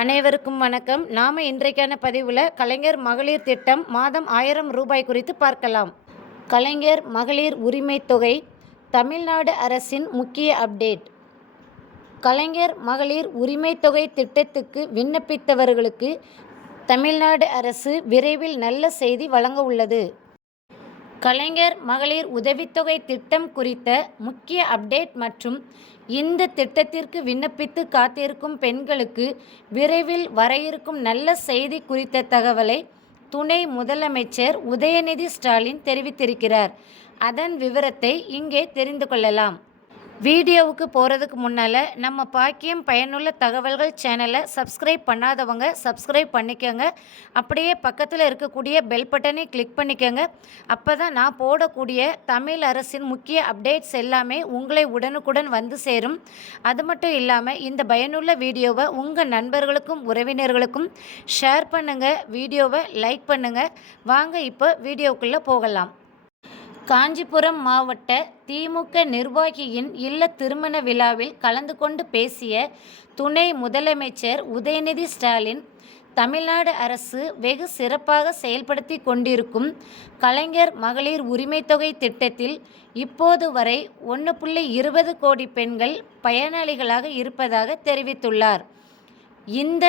அனைவருக்கும் வணக்கம். நாம இன்றைக்கான பதிவில் கலைஞர் மகளிர் திட்டம் மாதம் 1000 ரூபாய் குறித்து பார்க்கலாம். கலைஞர் மகளிர் உரிமை தொகை தமிழ்நாடு அரசின் முக்கிய அப்டேட். கலைஞர் மகளிர் உரிமை தொகை திட்டத்துக்கு விண்ணப்பித்தவர்களுக்கு தமிழ்நாடு அரசு விரைவில் நல்ல செய்தி வழங்க உள்ளது. கலைஞர் மகளிர் உதவித்தொகை திட்டம் குறித்த முக்கிய அப்டேட் மற்றும் இந்த திட்டத்திற்கு விண்ணப்பித்து காத்திருக்கும் பெண்களுக்கு விரைவில் வர இருக்கும் நல்ல செய்தி குறித்த தகவலை துணை முதலமைச்சர் உதயநிதி ஸ்டாலின் தெரிவித்திருக்கிறார். அதன் விவரத்தை இங்கே தெரிந்து கொள்ளலாம். வீடியோவுக்கு போகிறதுக்கு முன்னால் நம்ம பாக்கியம் பயனுள்ள தகவல்கள் சேனலை சப்ஸ்கிரைப் பண்ணாதவங்க சப்ஸ்கிரைப் பண்ணிக்கோங்க. அப்படியே பக்கத்தில் இருக்கக்கூடிய பெல் பட்டனை கிளிக் பண்ணிக்கோங்க. அப்போ தான் நான் போடக்கூடிய தமிழ் அரசின் முக்கிய அப்டேட்ஸ் எல்லாமே உங்களை உடனுக்குடன் வந்து சேரும். அது மட்டும் இல்லாமல் இந்த பயனுள்ள வீடியோவை உங்கள் நண்பர்களுக்கும் உறவினர்களுக்கும் ஷேர் பண்ணுங்கள். வீடியோவை லைக் பண்ணுங்கள். வாங்க இப்போ வீடியோக்குள்ளே போகலாம். காஞ்சிபுரம் மாவட்ட திமுக நிர்வாகியின் இல்ல திருமண விழாவில் கலந்து கொண்டு பேசிய துணை முதலமைச்சர் உதயநிதி ஸ்டாலின், தமிழ்நாடு அரசு வெகு சிறப்பாக செயல்படுத்தி கொண்டிருக்கும் கலைஞர் மகளிர் உரிமை தொகை திட்டத்தில் இப்போது வரை 1.20 கோடி பெண்கள் பயனாளிகளாக இருப்பதாக தெரிவித்துள்ளார். இந்த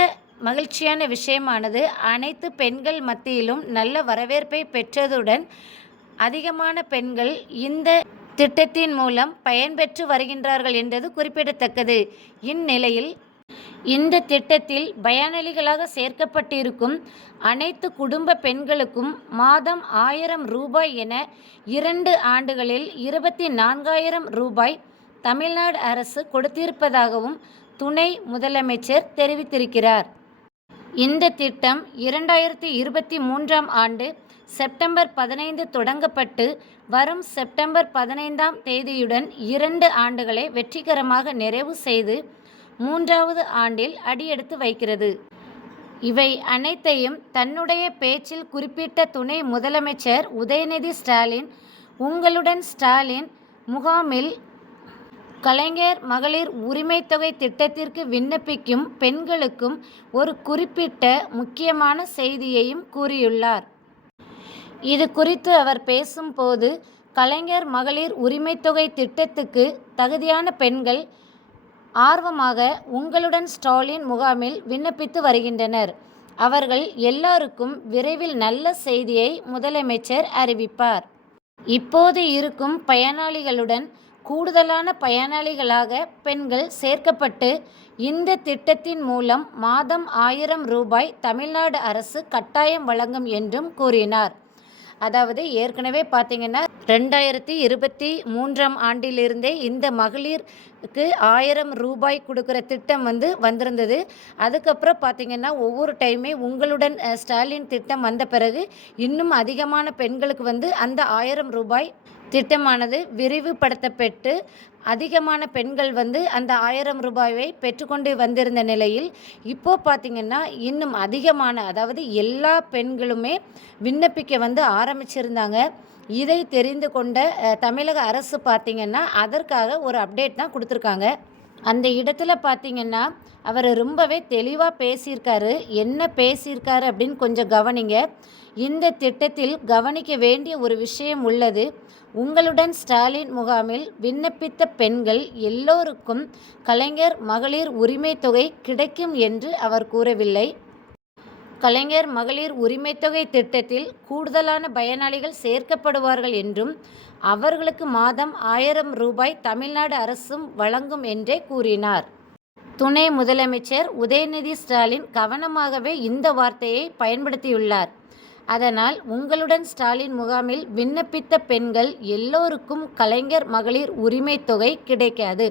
மகிழ்ச்சியான விஷயமானது அனைத்து பெண்கள் மத்தியிலும் நல்ல வரவேற்பை பெற்றதுடன் அதிகமான பெண்கள் இந்த திட்டத்தின் மூலம் பயன்பெற்று வருகின்றார்கள் என்றது குறிப்பிடத்தக்கது. இந்நிலையில் இந்த திட்டத்தில் பயனாளிகளாக சேர்க்கப்பட்டிருக்கும் அனைத்து குடும்ப பெண்களுக்கும் மாதம் 1000 ரூபாய் என 2 ஆண்டுகளில் 24,000 ரூபாய் தமிழ்நாடு அரசு கொடுத்திருப்பதாகவும் துணை முதலமைச்சர் தெரிவித்திருக்கிறார். இந்த திட்டம் 2023ஆம் ஆண்டு செப்டம்பர் 15 தொடங்கப்பட்டு வரும் செப்டம்பர் 15ஆம் தேதியுடன் 2 ஆண்டுகளை வெற்றிகரமாக நிறைவு செய்து 3வது ஆண்டில் அடியெடுத்து வைக்கிறது. இவை அனைத்தையும் தன்னுடைய பேச்சில் குறிப்பிட்ட துணை முதலமைச்சர் உதயநிதி ஸ்டாலின், உங்களுடன் ஸ்டாலின் முகாமில் கலைஞர் மகளிர் உரிமை தொகை திட்டத்திற்கு விண்ணப்பிக்கும் பெண்களுக்கும் ஒரு குறிப்பிட்ட முக்கியமான செய்தியையும் கூறியுள்ளார். இது குறித்து அவர் பேசும்போது, கலைஞர் மகளிர் உரிமை தொகை திட்டத்துக்கு தகுதியான பெண்கள் ஆர்வமாக உங்களுடன் ஸ்டாலின் முகாமில் விண்ணப்பித்து வருகின்றனர். அவர்கள் எல்லாருக்கும் விரைவில் நல்ல செய்தியை முதலமைச்சர் அறிவிப்பார். இப்போது இருக்கும் பயனாளிகளுடன் கூடுதலான பயனாளிகளாக பெண்கள் சேர்க்கப்பட்டு இந்த திட்டத்தின் மூலம் மாதம் 1000 ரூபாய் தமிழ்நாடு அரசு கட்டாயம் வழங்கும் என்றும் கூறினார். அதாவது ஏற்கனவே பார்த்திங்கன்னா 2023ஆம் ஆண்டிலிருந்தே இந்த மகளிருக்கு 1000 ரூபாய் கொடுக்குற திட்டம் வந்திருந்தது. அதுக்கப்புறம் பார்த்திங்கன்னா ஒவ்வொரு டைமே உங்களுடன் ஸ்டாலின் திட்டம் வந்த பிறகு இன்னும் அதிகமான பெண்களுக்கு அந்த 1000 ரூபாய் திட்டமானது விரிவுபடுத்தப்பட்டு அதிகமான பெண்கள் அந்த 1000 ரூபாயை பெற்றுக்கொண்டு வந்திருந்த நிலையில் இப்போது பார்த்திங்கன்னா இன்னும் அதிகமான, அதாவது எல்லா பெண்களுமே விண்ணப்பிக்க ஆரம்பிச்சிருந்தாங்க. இதை தெரிந்து கொண்ட தமிழக அரசு பார்த்திங்கன்னா அதற்காக ஒரு அப்டேட் தான் கொடுத்துருக்காங்க. அந்த இடத்துல பார்த்திங்கன்னா அவர் ரொம்பவே தெளிவாக பேசியிருக்காரு. என்ன பேசியிருக்காரு அப்படின்னு கொஞ்சம் கவனிங்க. இந்த திட்டத்தில் கவனிக்க வேண்டிய ஒரு விஷயம் உள்ளது. உங்களுடன் ஸ்டாலின் முகாமில் விண்ணப்பித்த பெண்கள் எல்லோருக்கும் கலைஞர் மகளிர் உரிமை தொகை கிடைக்கும் என்று அவர் கூறவில்லை. கலைஞர் மகளிர் உரிமை தொகை திட்டத்தில் கூடுதலான பயனாளிகள் சேர்க்கப்படுவார்கள் என்றும் அவர்களுக்கு மாதம் 1000 ரூபாய் தமிழ்நாடு அரசும் வழங்கும் என்றே கூறினார். துணை முதலமைச்சர் உதயநிதி ஸ்டாலின் கவனமாகவே இந்த வார்த்தையை பயன்படுத்தியுள்ளார். அதனால் உங்களுடன் ஸ்டாலின் முகாமில் விண்ணப்பித்த பெண்கள் எல்லோருக்கும் கலைஞர் மகளிர் உரிமை தொகை கிடைக்காது.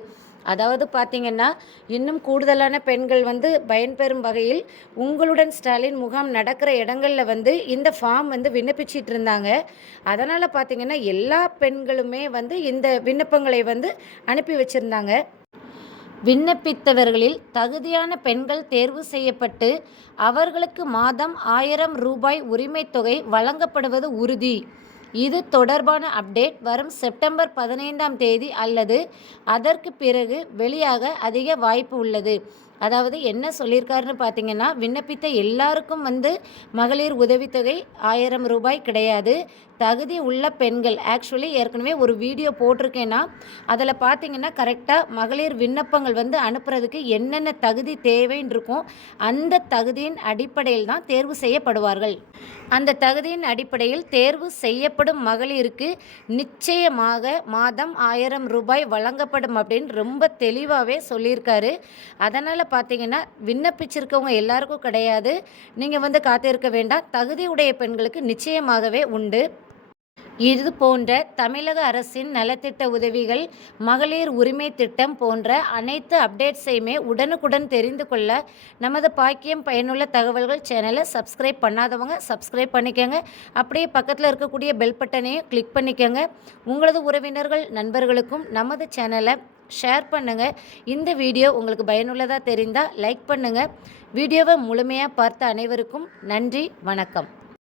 அதாவது பார்த்திங்கன்னா இன்னும் கூடுதலான பெண்கள் பயன்பெறும் வகையில் உங்களுடன் ஸ்டாலின் முகாம் நடக்கிற இடங்களில் இந்த ஃபார்ம் விண்ணப்பிச்சிட்டு இருந்தாங்க. அதனால் பார்த்திங்கன்னா எல்லா பெண்களுமே இந்த விண்ணப்பங்களை அனுப்பி வச்சுருந்தாங்க. விண்ணப்பித்தவர்களில் தகுதியான பெண்கள் தேர்வு செய்யப்பட்டு அவர்களுக்கு மாதம் 1000 ரூபாய் உரிமை தொகை வழங்கப்படுவது உறுதி. இது தொடர்பான அப்டேட் வரும் செப்டம்பர் 15ஆம் தேதி அல்லது அதற்கு பிறகு வெளியாக அதிக வாய்ப்பு உள்ளது. அதாவது என்ன சொல்லியிருக்காருன்னு பார்த்தீங்கன்னா, விண்ணப்பித்த எல்லாருக்கும் வந்து மகளிர் உதவித்தொகை ரூ. 1000 கிடையாது. தகுதி உள்ள பெண்கள் ஆக்சுவலி ஏற்கனவே ஒரு வீடியோ போட்டிருக்கேன்னா, அதில பார்த்தீங்கன்னா கரெக்டாக மகளிர் விண்ணப்பங்கள் வந்து அனுப்புறதுக்கு என்னென்ன தகுதி தேவைன்னு இருக்கும். அந்த தகுதியின் அடிப்படையில் தான் தேர்வு செய்யப்படுவார்கள். அந்த தகுதியின் அடிப்படையில் தேர்வு செய்யப்படும் மகளிருக்கு நிச்சயமாக மாதம் ரூ. 1000 வழங்கப்படும் அப்படின்னு ரொம்ப தெளிவாகவே சொல்லியிருக்காரு. அதனால் பார்த்தீங்கன்னா விண்ணப்பிச்சிருக்கவங்க எல்லாருக்கும் கிடையாது. நீங்கள் வந்து காத்திருக்க வேண்டாம். தகுதி உடைய பெண்களுக்கு நிச்சயமாகவே உண்டு. இது போன்ற தமிழக அரசின் நலத்திட்ட உதவிகள், மகளிர் உரிமை திட்டம் போன்ற அனைத்து அப்டேட்ஸையுமே உடனுக்குடன் தெரிந்து கொள்ள நமது பாக்கியம் பயனுள்ள தகவல்கள் சேனலை சப்ஸ்கிரைப் பண்ணாதவங்க சப்ஸ்கிரைப் பண்ணிக்கோங்க. அப்படியே பக்கத்தில் இருக்கக்கூடிய பெல் பட்டனையும் கிளிக் பண்ணிக்கோங்க. உங்களது உறவினர்கள் நண்பர்களுக்கும் நமது சேனலை ஷேர் பண்ணுங்கள். இந்த வீடியோ உங்களுக்கு பயனுள்ளதாக தெரிந்தால் லைக் பண்ணுங்கள். வீடியோவை முழுமையாக பார்த்த அனைவருக்கும் நன்றி, வணக்கம்.